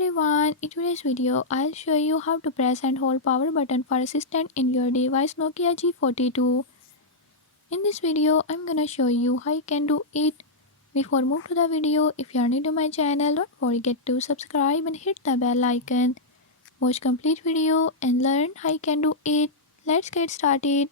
everyone, in today's video I'll show you how to press and hold power button for assistant in your device Nokia G42. In this video I'm gonna show you how you can do it. Before move to the video, if you are new to my channel, don't forget to subscribe and hit the bell icon. Watch complete video and learn how you can do it. Let's get started.